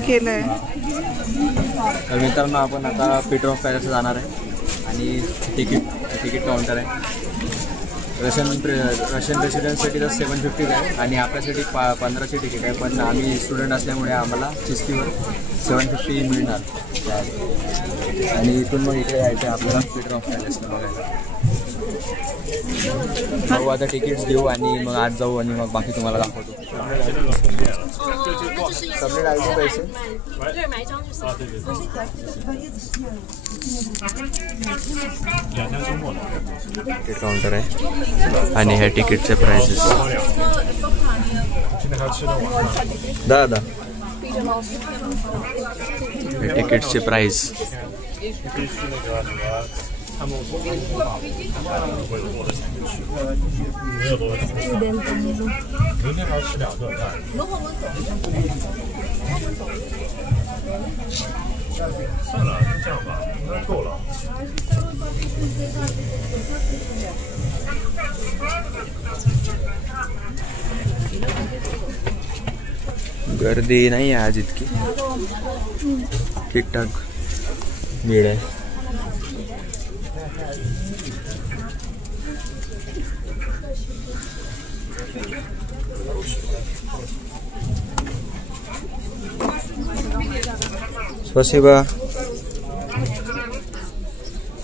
केलंय. तर मित्रांनो आपण आता पीटर ऑफ पॅलेस जाणार आहे आणि तिकीट काउंटर आहे. रशियन रेसिडेंटसाठी तर 750 आहे आणि आपल्यासाठी 1500 तिकीट आहे. पण आम्ही स्टुडंट असल्यामुळे आम्हाला चिस्तीवर 750 मिळणार. आणि इथून मग इकडे यायचं आहे आपल्याला पीटर ऑफ पॅलेसला बघायला. जाऊ आता तिकीट्स घेऊ आणि मग आज जाऊ आणि मग बाकी तुम्हाला दाखवतो. सबमिट आले पैसे तिकीट काउंटर आहे आणि हे तिकीटचे प्राइसेस. दादा हे तिकीटचे प्राइस. गर्दी नाही आहे आज इतकी, ठीकठाक भीड़ आहे. स्पसिबा.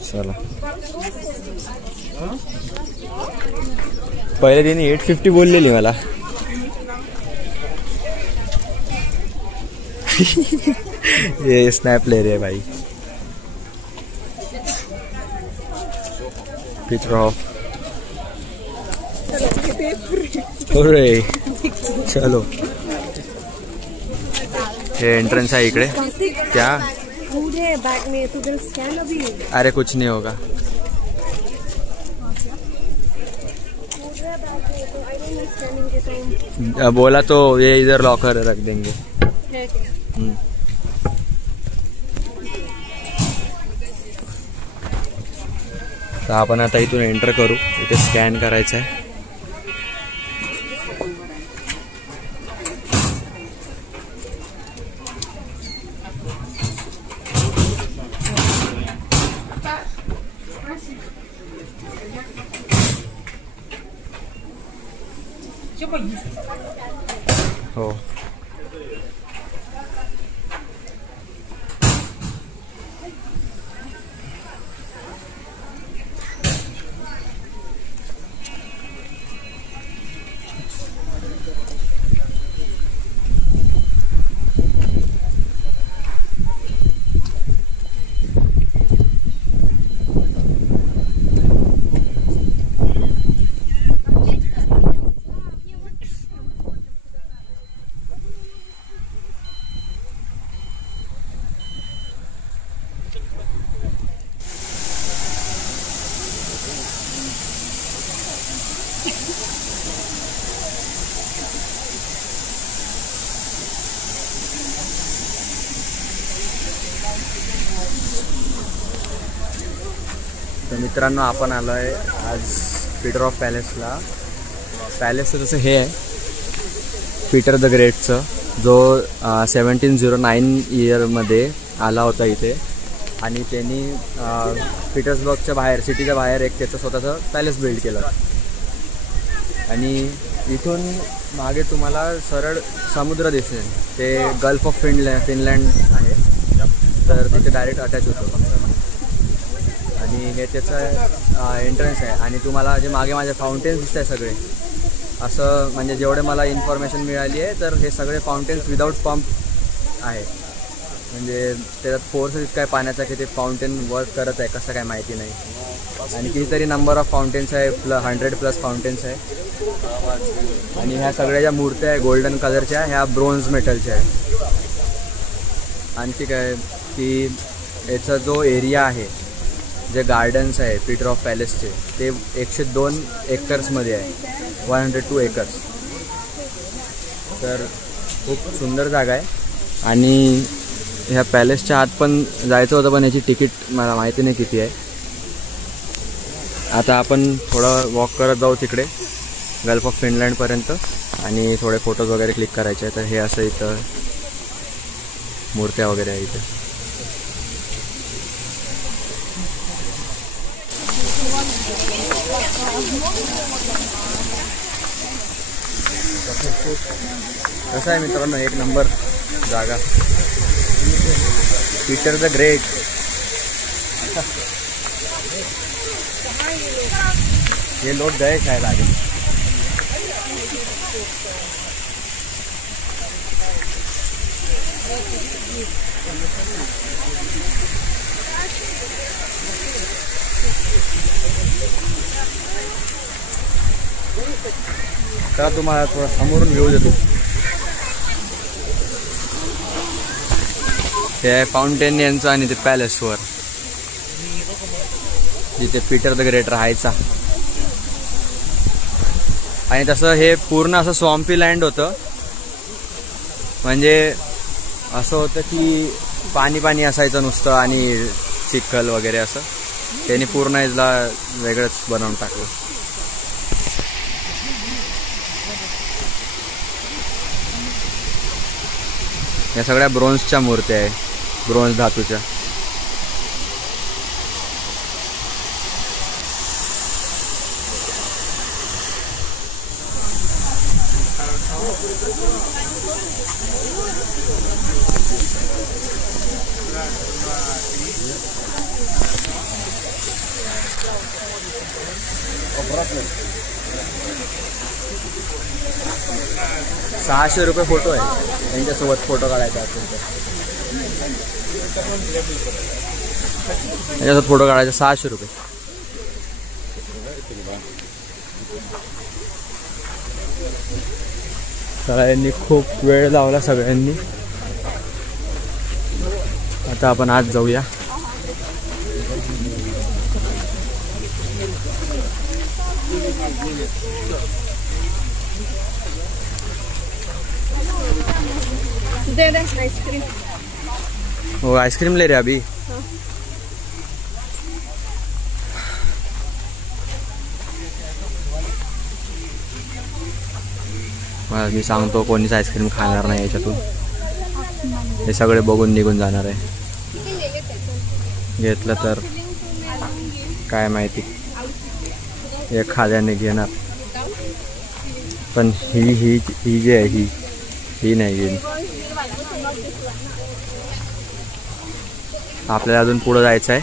चला पहिले तिने 850 बोललेली मला. ये स्नॅप ले रहे भाई. Picture of. अरे चलो ये एंट्रेंस है इकडे. क्या बैग में तो स्कैन अभी. अरे कुछ नहीं होगा. बोला तो ये इधर लॉकर रख देंगे. तर आपण आता इथून एंटर करू. इथे स्कॅन करायचं आहे. हो तर मित्रांनो आपण आलो आहे आज पीटर ऑफ पॅलेसला. पॅलेसचं जसं हे आहे पीटर द ग्रेटचं, जो 1709 इयरमध्ये आला होता इथे आणि त्यांनी पीटर्सबर्गच्या बाहेर, सिटीच्या बाहेर एक त्याचं स्वतःचं पॅलेस बिल्ड केलं. आणि इथून मागे तुम्हाला सरळ समुद्र दिसेल. ते गल्फ ऑफ फिनलँड आहे, तर तिथे डायरेक्ट अटॅच होतं. आणि हे त्याचं एंट्रन्स आहे. आणि तुम्हाला जे मागे माझे फाउंटेन्स दिसत आहे सगळे, असं म्हणजे जेवढे मला इन्फॉर्मेशन मिळाली आहे तर हे सगळे फाउंटेन्स विदाऊट पंप आहे. म्हणजे त्याच्यात फोर्स इतका आहे पाण्याचा की ते फाउंटेन वर्क करत आहे कसं काय माहिती नाही. आणि कितीतरी नंबर ऑफ फाउंटेन्स आहे, 100+ फाउंटेन्स आहे. आणि ह्या सगळ्या ज्या मूर्त्या आहे गोल्डन कलरच्या, ह्या ब्रोन्झ मेटलच्या आहे. आणखी काय की याचा जो एरिया आहे, जे गार्डन्स आहे पीटर ऑफ पॅलेसचे, ते 102 एकर्समध्ये आहे. 102 एकर्स. तर खूप सुंदर जागा आहे. आणि ह्या पॅलेसच्या आत पण जायचं होतं, पण याची तिकीट मला माहिती नाही किती आहे. आता आपण थोडं वॉक करत जाऊ तिकडे गल्फ ऑफ फिनलँडपर्यंत आणि थोडे फोटोज वगैरे क्लिक करायचे. तर हे असं इथं मूर्त्या वगैरे आहे इथे. कसं आहे मित्रांनो, एक नंबर जागा. Peter the great. ये लोग गए शायद आगे. तर तुम्हाला थोडा समोरून घेऊ देतो. हे आहे फाउंटेन यांचं आणि ते पॅलेसवर जिथे पीटर द ग्रेट राहायचा. आणि तसं हे पूर्ण असं स्वॉम्पी लँड होतं. म्हणजे असं होतं की पाणी पाणी असायचं नुसतं आणि चिखल वगैरे असं. त्यांनी पूर्ण याला वेगळंच बनवून टाकलं. या सगळ्या ब्रोन्झच्या मूर्त्या आहे, ब्रोन्झ धातूच्या. ₹600 फोटो आहे. त्यांच्यासोबत फोटो काढायचा असेल तर त्याच्यासोबत फोटो काढायचा ₹600. सगळ्यांनी खूप वेळ लावला सगळ्यांनी. आता आपण आज जाऊया. दे दे आइसक्रीम. वो आइसक्रीम ले रहे अभी. मी सांगतो कोणीच आईस्क्रीम खाणार नाही याच्यातून. हे सगळे बघून निघून जाणार आहे. घेतलं तर काय माहिती एखाद्याने घेणार. पण ही जी आहे ही नाही घेईन. आपल्याला अजून पुढे जायचं आहे.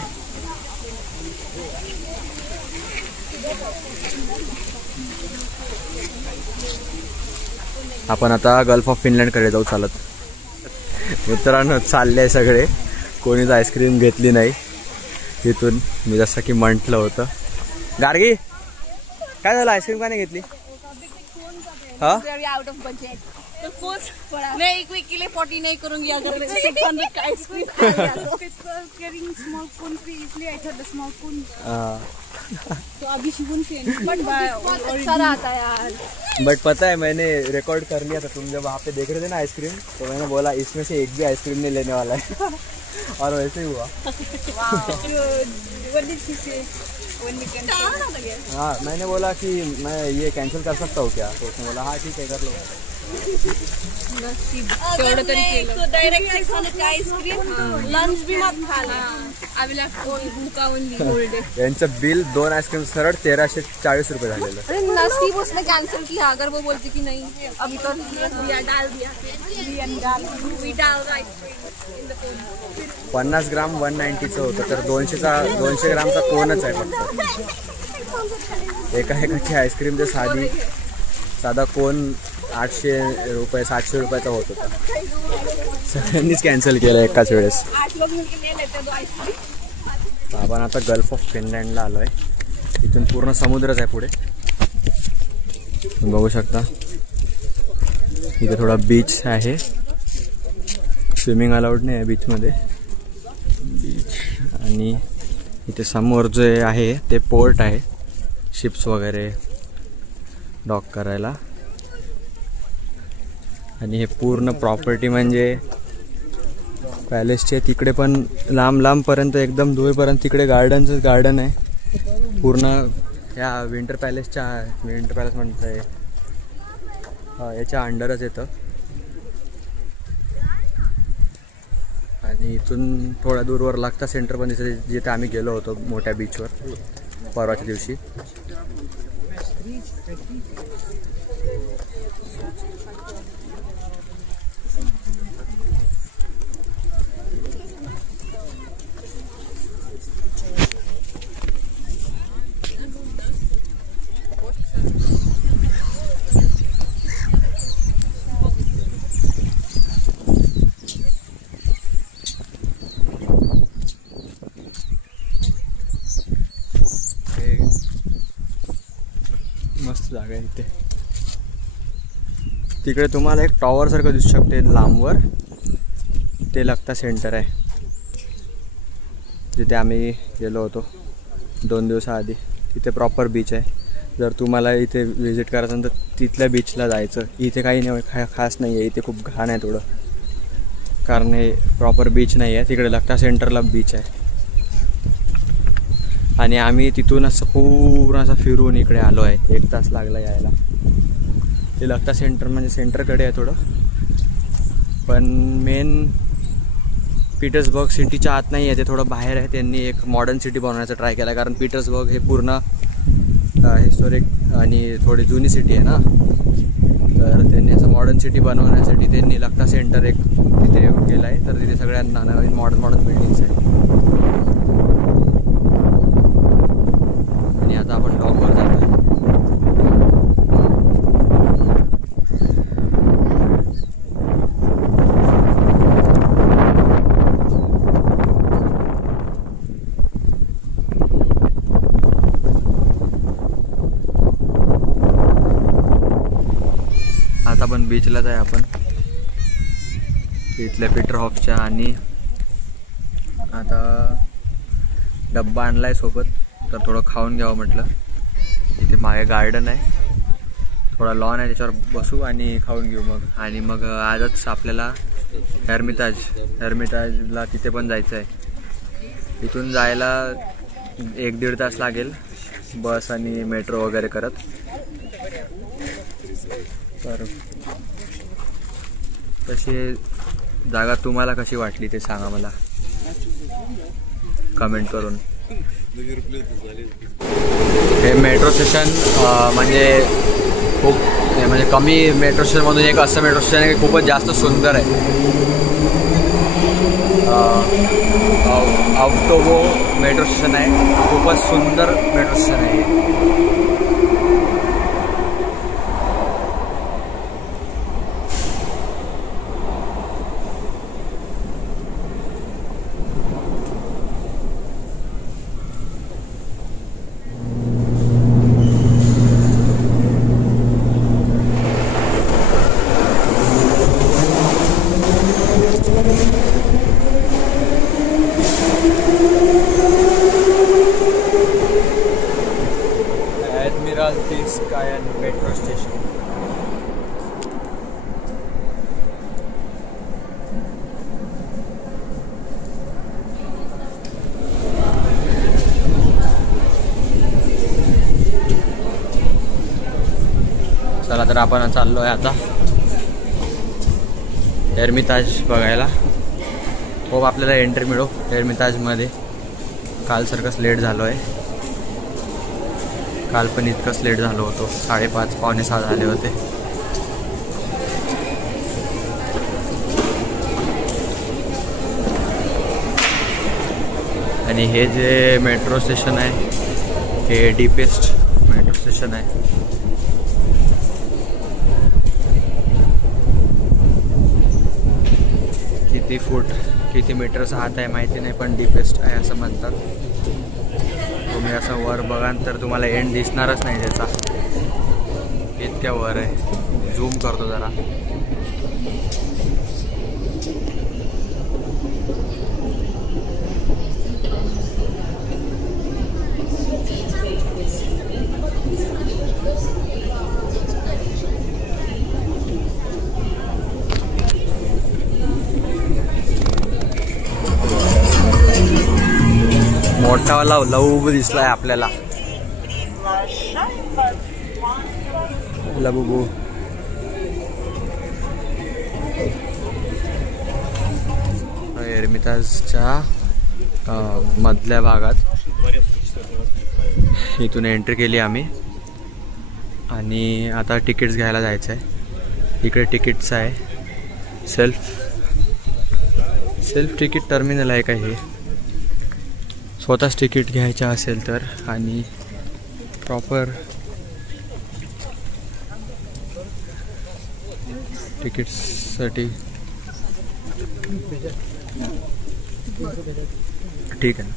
आपण आता गल्फ ऑफ फिनलँडकडे जाऊ चालत. मित्रांनो चालले सगळे, कोणीच आईस्क्रीम घेतली नाही तिथून. मी जसं की म्हटलं होतं. गार्गी काय झालं, आईस्क्रीम का नाही घेतली? हाँ आउट ऑफ बजट तो कुछ मैं एक वीक के लिए 40 नहीं करूंगी अगर 600 का आइसक्रीम कैरिंग स्मॉल कोन फ्री इसलिए आई थॉट द स्मॉल कोन. तो अभी शिवुन से बट अच्छा रहता है यार. बट पता है मैंने रिकॉर्ड कर लिया था. तुम जब वहाँ पे देख रहे थे ना आइसक्रीम, तो मैंने बोला इसमें से एक भी आइसक्रीम नहीं लेने वाला है. और वैसे ही हुआ. हाँ मैंने बोला कि मैं ये कैंसिल कर सकता हूँ क्या, तो उसने बोला हाँ ठीक है कर लो. डायरेक्ट 600 का आइसक्रीम लंच भी मत खाना. आई विल हैव भूखा ओनली होल डे. यांचं बिल 2 आइसक्रीम सरळ ₹1340 झालेलं. अरे नसीब उसने कैंसिल किया. अगर वो बोलती कि नहीं अभी तो दिया डाल दिया वी डाल आइसक्रीम इन द कोन. 50 ग्राम 190चं होतं, तर 200 ग्रामचा कोनच आहे फक्त. एकाची आईस्क्रीमचे साधा कोन ₹800 ₹700 होत होता. सगळ्यांनीच कॅन्सल केलं एकाच वेळेस. आपण आता गल्फ ऑफ फिनलँडला आलो आहे. इथून पूर्ण समुद्रच आहे पुढे, बघू शकता. इथे थोडा बीच आहे. स्विमिंग अलाउड नाही आहे बीचमध्ये. बीच आणि इथे समोर जे आहे ते पोर्ट आहे, शिप्स वगैरे डॉक करायला. आणि हे पूर्ण प्रॉपर्टी म्हणजे पॅलेसचे तिकडे पण लांबपर्यंत एकदम दूरपर्यंत तिकडे गार्डन आहे पूर्ण. या विंटर पॅलेस म्हणतं आहे याच्या अंडरच येतं. इथून थोड्या दूरवर लागता सेंटर पण जिथे आम्ही गेलो होतो मोठ्या बीचवर परवाच्या दिवशी. मस्त जागा आहे इथे. तिकडे तुम्हाला एक टॉवर सारखं दिसू शकते लांबवर, ते लागता सेंटर आहे जिथे आम्ही गेलो होतो 2 दिवसाआधी. तिथे प्रॉपर बीच आहे. जर तुम्हाला इथे विजिट करायचं तर तिथल्या बीचला जायचं. इथे काही नाही खास नाही आहे. इथे खूप घाण आहे थोडं, कारण हे प्रॉपर बीच नाही आहे. तिकडे लागता सेंटरला बीच आहे. आणि आम्ही तिथून असं पूर्ण असं फिरून इकडे आलो आहे. 1 तास लागला यायला. ते लागता सेंटर म्हणजे सेंटरकडे आहे थोडं, पण मेन पीटर्सबर्ग सिटीच्या आत नाही आहे. ते थोडं बाहेर आहे. त्यांनी एक मॉडर्न सिटी बनवण्याचा ट्राय केला, कारण पीटर्सबर्ग हे पूर्ण हिस्टोरिक आणि थोडी जुनी सिटी आहे ना. तर त्यांनी असं मॉडर्न सिटी बनवण्यासाठी त्यांनी लागता सेंटर एक तिथे केलं आहे. तर तिथे सगळ्या नवीन मॉडर्न बिल्डिंग्स आहेत. आणि आता आपण डॉकवर जातो आहे. आता पण बीचलाच आहे आपण, इथल्या पीटरहॉफच्या. आणि आता डब्बा आणलाय सोबत, तर थोडं खाऊन घ्यावं म्हटलं. इथे मागे गार्डन आहे, थोडा लॉन आहे, त्याच्यावर बसू आणि खाऊन घेऊ मग. आणि मग आजच आपल्याला हर्मिटाजला तिथे पण जायचं आहे. इथून जायला 1-1.5 तास लागेल बस आणि मेट्रो वगैरे करत. तर तशी जागा तुम्हाला कशी वाटली ते सांगा मला कमेंट करून. हे मेट्रो स्टेशन म्हणजे खूप म्हणजे कमी मेट्रो स्टेशनमधून एक असं मेट्रो स्टेशन आहे की खूपच जास्त सुंदर आहे. ऑक्टोबो मेट्रो स्टेशन आहे. खूपच सुंदर मेट्रो स्टेशन आहे. Admiralty-Sky metro station. चला तर आपण चाललो आहे आता हर्मिटाज बघायला. खूप आपल्याला एंट्री मिळो हर्मिटाजमध्ये. काल सारखंच लेट झालो आहे. काल पण इतकंच लेट झालो होतो. 5:30 पावणे 6 झाले होते. आणि हे जे मेट्रो स्टेशन आहे हे डीपेस्ट मेट्रो स्टेशन आहे. किती फूट किती मीटरचा हात आहे माहिती नाही, पण डीपेस्ट आहे असं म्हणतात. तुम्ही असं वर बघाल तर तुम्हाला एंड दिसणारच नाही त्याचा, इतक्या वर आहे. झूम करतो जरा. मोठावाला लबुबू दिसलाय आपल्याला. लबुबू एरमिताजच्या मधल्या भागात. इथून एंट्री केली आम्ही आणि आता तिकीट्स घ्यायला जायचं आहे. इकडे तिकीट्स आहे. सेल्फ तिकीट टर्मिनल आहे का हे. स्वतःच तिकीट घ्यायचं असेल तर. आणि प्रॉपर तिकीट्ससाठी ठीक है ना.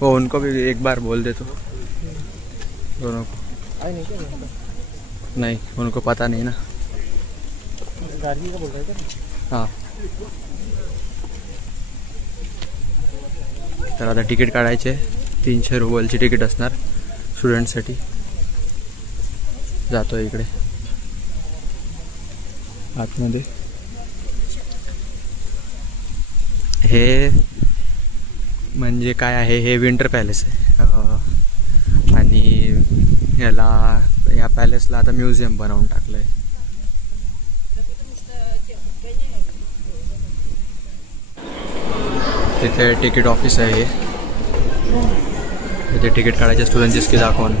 वो उनको भी एक बार बोल दे तो दोनों को. नहीं उनको पता नहीं ना. गाड़ी का बोल रहे थे. हाँ तर आता तिकीट काढायचे. 300 रुपयाची तिकीट असणार स्टुडंटसाठी. जातो इकडे आतमध्ये. हे म्हणजे काय आहे, हे विंटर पॅलेस आहे आणि या पॅलेसला आता म्युझियम बनवून टाकलं आहे. तिथे तिकीट ऑफिस आहे. तिथे तिकीट काढायचे स्टुडंटची की दाखवून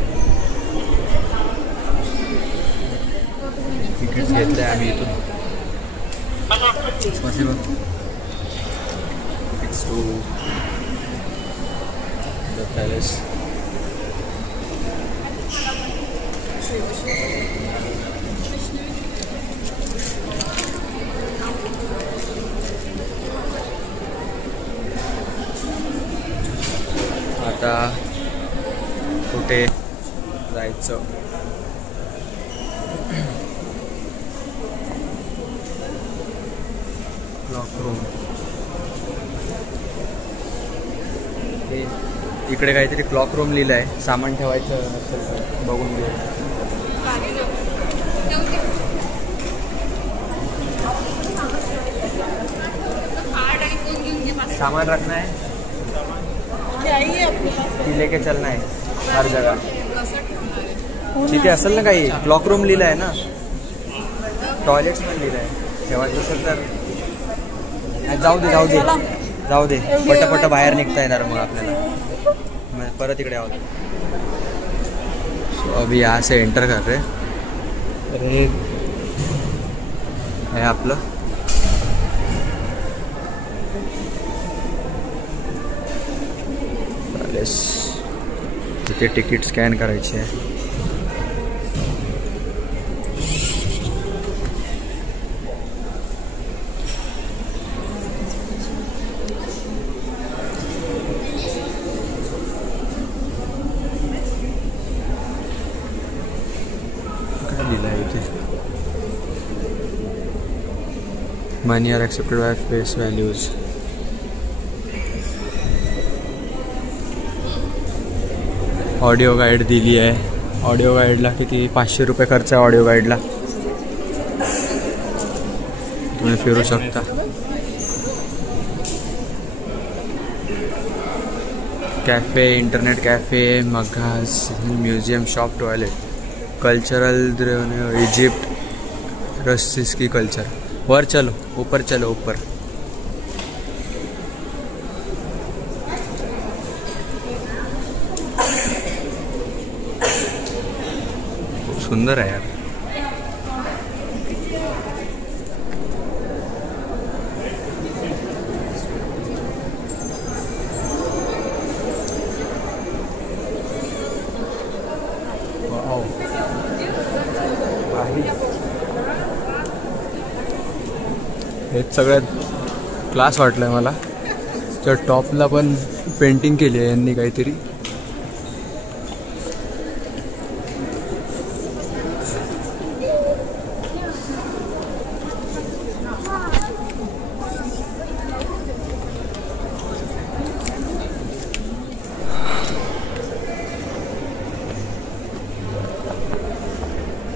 तिकीट घेतलं आहे आम्ही इथून. Tickets to the palace. आता कुठे जायचं. Clock room. इकडे काहीतरी क्लॉक रूम लिहिलं आहे. सामान ठेवायचं असेल तर बघून घे. सामान रखना है ती लेके चलना है हर जगह. तिथे असेल ना काही. क्लॉक रूम लिहिलं आहे ना. टॉयलेट्स पण लिहिलं आहे. ठेवायचं असेल तर जाऊ दे पटापट बाहेर निघता येणार मग आपल्याला. परत इकडे आहोत. सो अभी यहाँ से एंटर कर रहे. अरे हे आपलं पॅलेस. तिथे तिकीट स्कॅन करायचे आहे. Money are accepted by face values. Audio guide दिली आहे. ऑडिओ गाईडला किती 500 रुपये खर्च आहे. ऑडिओ गाईडला तुम्ही फिरू शकता. कॅफे, इंटरनेट कॅफे, मगाज, museum, shop, toilet, cultural Egypt, रस्सिस की कल्चर. वर चलो, ऊपर चलो, ऊपर. खूप सुंदर आहे यार. हेच सगळ्यात क्लास वाटलं आहे मला. त्या टॉपला पण पेंटिंग केली आहे यांनी काहीतरी.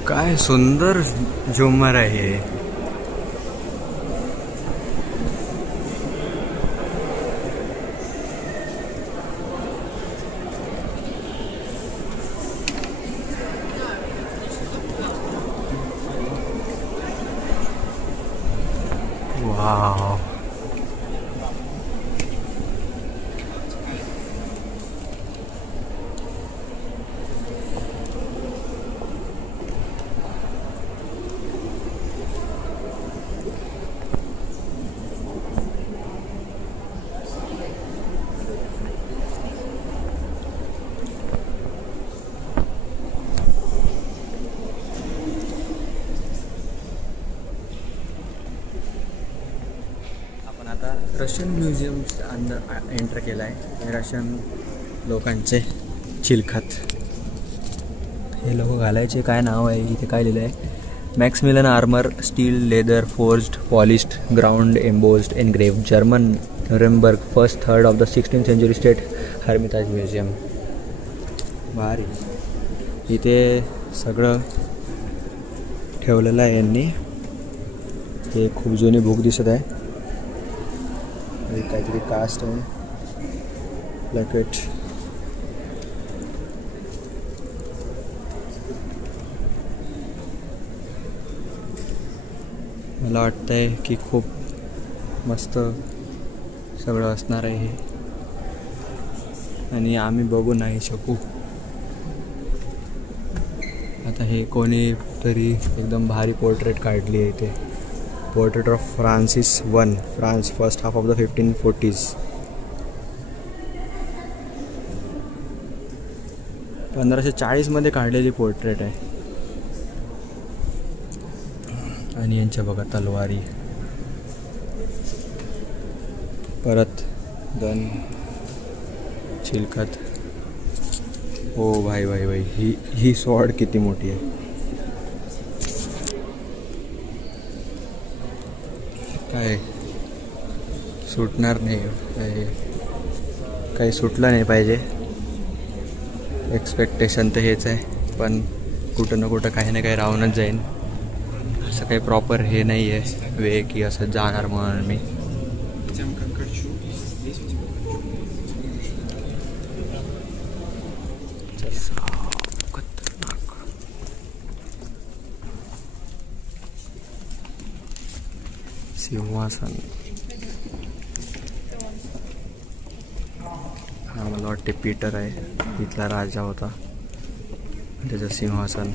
काय सुंदर झुमर आहे. वाव. रशियन म्युझियम अंदर एंटर केला आहे. रशियन लोकांचे चिलखत हे लोक घालायचे. काय नाव आहे इथे, काय लिहिलं आहे? Maximilian armour, steel, leather, forged, polished, ground, embossed, engraved, German, Nuremberg, first third of the 16th century state Hermitage museum. भारी. इथे सगळं ठेवलेलं आहे यांनी. हे खूप जुनी बुक दिसत आहे. काहीतरी कास्ट आहे, प्लॅकेट. मला वाटतंय की खूप मस्त सगळं असणार आहे हे, आणि आम्ही बघू नाही शकू. आता हे कोणी तरी एकदम भारी पोर्ट्रेट काढली आहे इथे. Portrait of Francis I, France, first half of the 1540s. 1540 मध्ये काढलेली पोर्ट्रेट आहे. आणि यांच्या बघा तलवारी, परत गन, चिलखत. हो भाई भाई भाई, ही स्वॉर्ड किती मोठी आहे. काय सुटणार नाही, काही सुटलं नाही पाहिजे. एक्सपेक्टेशन तर हेच आहे, पण कुठं ना कुठं काही ना काही राहूनच जाईन. असं काही प्रॉपर हे नाही आहे वे की असं जाणार म्हणून मी. सिंहासन, हा मला वाटते पीटर आहे, इथला राजा होता, त्याचं सिंहासन.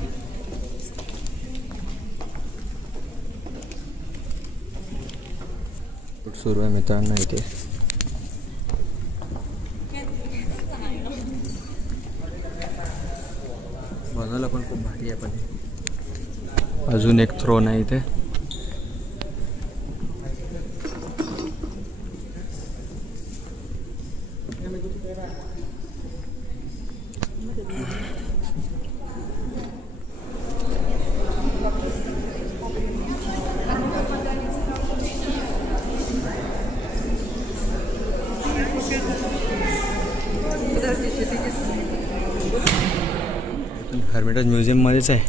सुरू आहे मित्रांनो इथे. बघायला पण खूप भारी आहे. पण अजून एक थ्रोन आहे इथे. हर्मिटाज म्युझियममध्येच आहे.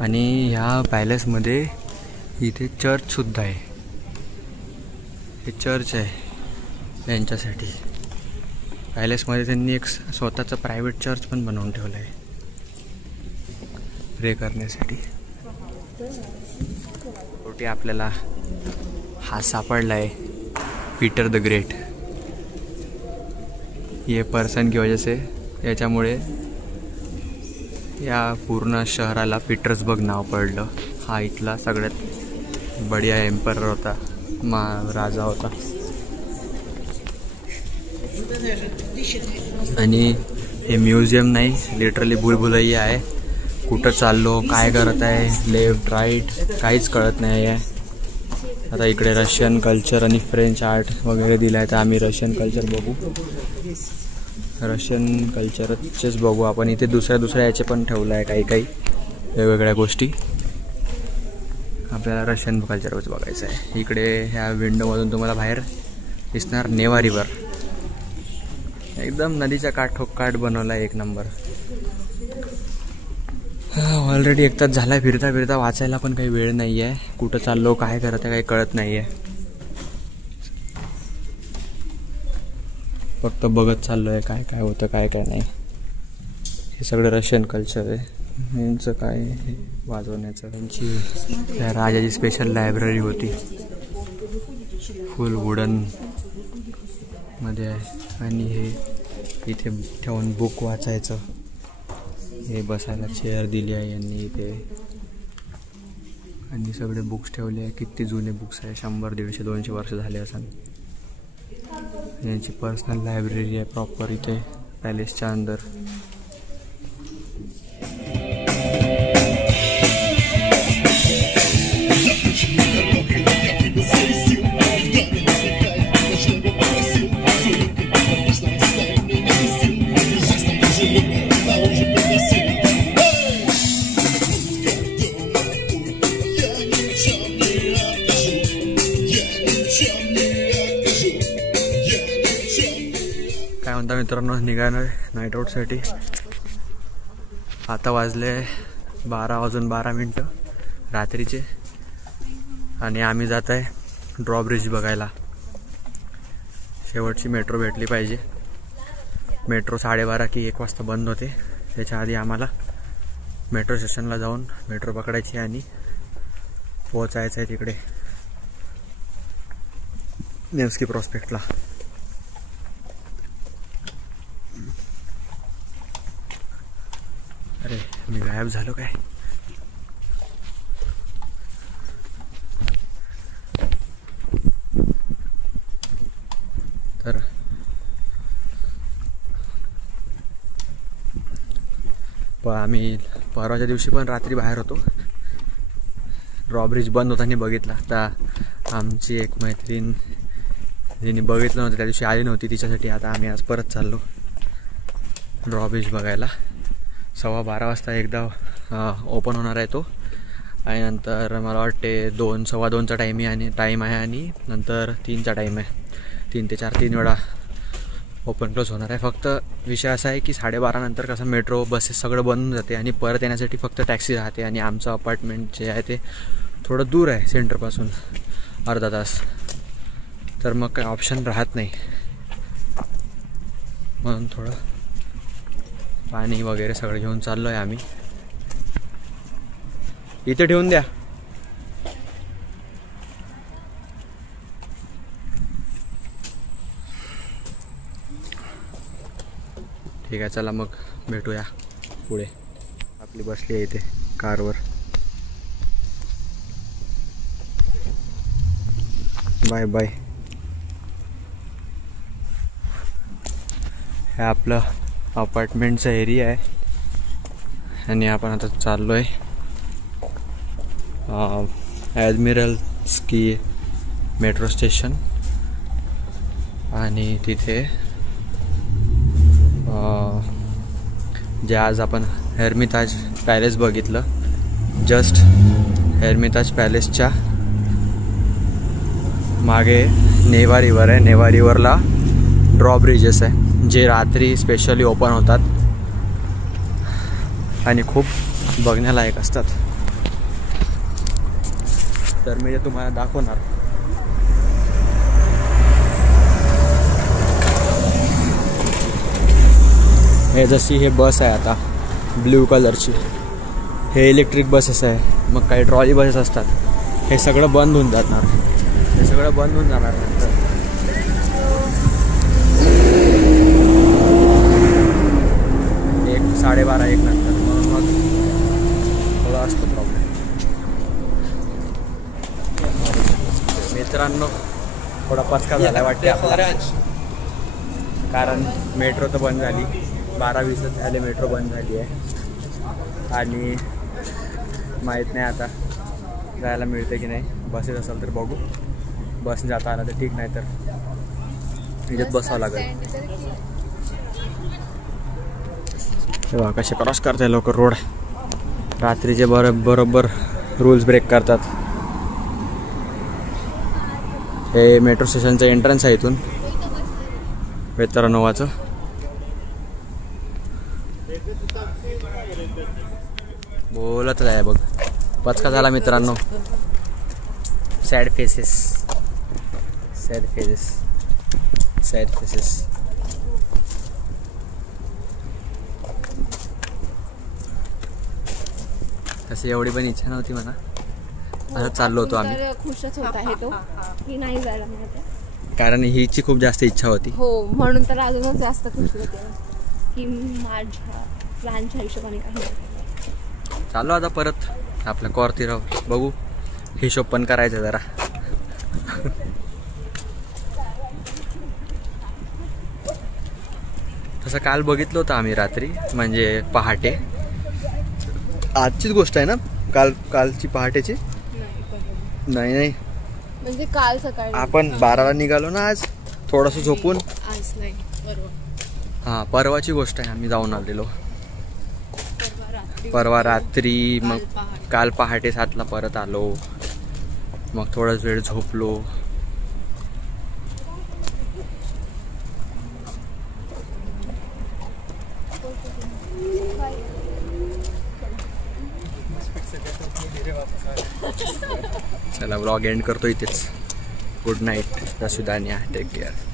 आणि ह्या पॅलेसमध्ये इथे चर्चसुद्धा आहे. हे चर्च आहे यांच्यासाठी. पॅलेसमध्ये त्यांनी एक स्वतःचं प्रायव्हेट चर्च पण बनवून ठेवलं आहे प्रे करण्यासाठी. शेवटी आपल्याला हा सापडला आहे, पीटर द ग्रेट. ये पर्सन की वजह से, याच्यामुळे या पूर्ण शहराला पीटर्सबर्ग नाव पडलं. हा इथला सगळ्यात बढिया एम्परर होता, राजा होता. आणि हे म्युझियम नाही, लिटरली भूलभुलैया आहे. कुठं चाललो, काय करत आहे, लेफ्ट राईट काहीच कळत नाही आहे. आता इकडे रशियन कल्चर आणि फ्रेंच आर्ट वगैरे दिलं आहे, तर आम्ही रशियन कल्चर बघू. रशियन कल्चरचेच बघू आपण. इथे दुसऱ्या याचे पण ठेवलं आहे काही काही वेगवेगळ्या गोष्टी. आपल्याला रशियन कल्चरच बघायचं आहे. इकडे ह्या विंडोमधून तुम्हाला बाहेर दिसणार नेवा रिव्हर. एकदम नदीच्या काठोकाठ बनवला आहे, एक नंबर. ऑलरेडी एक तास झाला फिरता फिरता. वाचायला पण काही वेळ नाही आहे. कुठं चाललो, काय करत आहे काही कळत नाही आहे. फक्त बघत चाललो आहे काय काय होतं काय काय नाही. हे सगळं रशियन कल्चर आहे. यांचं काय वाजवण्याचं, त्यांची त्या राजाची स्पेशल लायब्ररी होती, फुल वुडन मध्ये आहे. आणि हे इथे ठेवून बुक वाचायचं. हे बसायला चेअर दिली आहे यांनी इथे. आणि सगळे बुक्स ठेवले आहे. किती जुने बुक्स आहे, 100, 150, 200 वर्ष झाले असं. यांची पर्सनल लायब्ररी आहे प्रॉपर इथे पॅलेसच्या अंदर. म्हणता मित्रांनो, निघाणार नाईट आऊटसाठी. आता वाजले 12:12 रात्रीचे आणि आम्ही जात आहे ड्रॉब्रिज बघायला. शेवटची मेट्रो भेटली पाहिजे. मेट्रो 12:30 की 1 वाजता बंद होते. त्याच्या आधी आम्हाला मेट्रो स्टेशनला जाऊन मेट्रो पकडायची आणि पोहोचायचं आहे तिकडे नेव्स्की प्रॉस्पेक्टला. अरे मी गायब झालो काय? तर आम्ही परवाच्या दिवशी पण रात्री बाहेर होतो. ड्रॉब्रिज बंद होताना बघितला. आता आमची एक मैत्रीण जिने बघितलं नव्हतं त्या दिवशी आली नव्हती, तिच्यासाठी आता आम्ही आज परत चाललो ड्रॉब्रिज बघायला. 12:15 वाजता एकदा ओपन होणार आहे तो आणि नंतर मला वाटते 2-2:15चा टाईम आहे आणि नंतर 3चा टाईम आहे. 3 ते 4 3 वेळा ओपन क्लोज होणार आहे. फक्त विषय असा आहे की 12:30 नंतर कसं मेट्रो बसेस सगळं बंद होऊन जाते आणि परत येण्यासाठी फक्त टॅक्सी राहते आणि आमचं अपार्टमेंट जे आहे ते थोडं दूर आहे सेंटरपासून, अर्धा तास. तर मग काही ऑप्शन राहत नाही. म्हणून थोडं पाणी वगैरे सगळं घेऊन चाललो आहे आम्ही. इथे ठेवून द्या. ठीक आहे, चला मग भेटूया पुढे. आपली बसली आहे इथे कारवर. Bye bye. हे आपलं अपार्टमेंटचा एरिया आहे आणि आपण आता चाललो आहे ॲडमिरल्स्की मेट्रो स्टेशन. आणि तिथे जे आज आपण हेर्मिताज पॅलेस बघितलं, जस्ट हेर्मिताज पॅलेसच्या मागे नेवा रिवर आहे. नेवा रिवरला ड्रॉब्रिजेस आहे जे रात्री स्पेशली ओपन होतात आणि खूप बघण्यालायक असतात. तर मी ते तुम्हाला दाखवणार. हे जशी हे बस आहे आता ब्ल्यू कलरची, हे इलेक्ट्रिक बसेस आहे. मग काही ट्रॉली बसेस असतात. हे सगळं बंद होऊन जाणार. हे सगळं बंद होऊन जाणार नंतर. 12:30-1 नंतर. म्हणून मग थोडा असतो प्रॉब्लेम. मित्रांनो, थोडा पचका झाला वाटते आपल्याला, कारण मेट्रो तर बंद झाली. 12:20 झाले मेट्रो बंद झाली आहे आणि माहीत नाही आता जायला मिळते की नाही. बसेस असेल तर बघू, बसने जाता आला तर ठीक, नाही तर इथेच बसावं लागेल. तेव्हा कसे क्रॉस करताय लोक रोड. रात्रीचे बरोबर रूल्स ब्रेक करतात. हे मेट्रो स्टेशनचं एंट्रन्स आहे इथून वेतरानोवाचं. बोलतच आहे बघ. पचका झाला मित्रांनो. Sad faces, sad faces, sad faces. तशी एवढी पण इच्छा नव्हती म्हणा. असं चाललो होतो आम्ही. खुशच होत आहे तो की नाही जायला मिळते, कारण हिची खूप जास्त इच्छा होती. हो, म्हणून तर अजूनच जास्त खुश होते की माझ्या प्लॅनच्या हिशोबाने काही. चालू आता परत आपल्या कॉर्तीरावर. बघू, हिशोब पण करायचं जरा. तसं काल बघितलं होतं आम्ही रात्री, म्हणजे पहाटे. आजचीच गोष्ट आहे ना? कालची पहाटेची? नाही नाही, म्हणजे काल सकाळी आपण 12ला निघालो ना आज, थोडंसं झोपून. आज नाही, परवा. हां, परवाची गोष्ट आहे. आम्ही जाऊन आलेलो परवा रात्री. मग काल पहाटे 7ला परत आलो. मग थोडाच वेळ झोपलो. चला व्लॉग एंड करतो इथेच. गुड नाईट रसुदान्या, टेक केअर.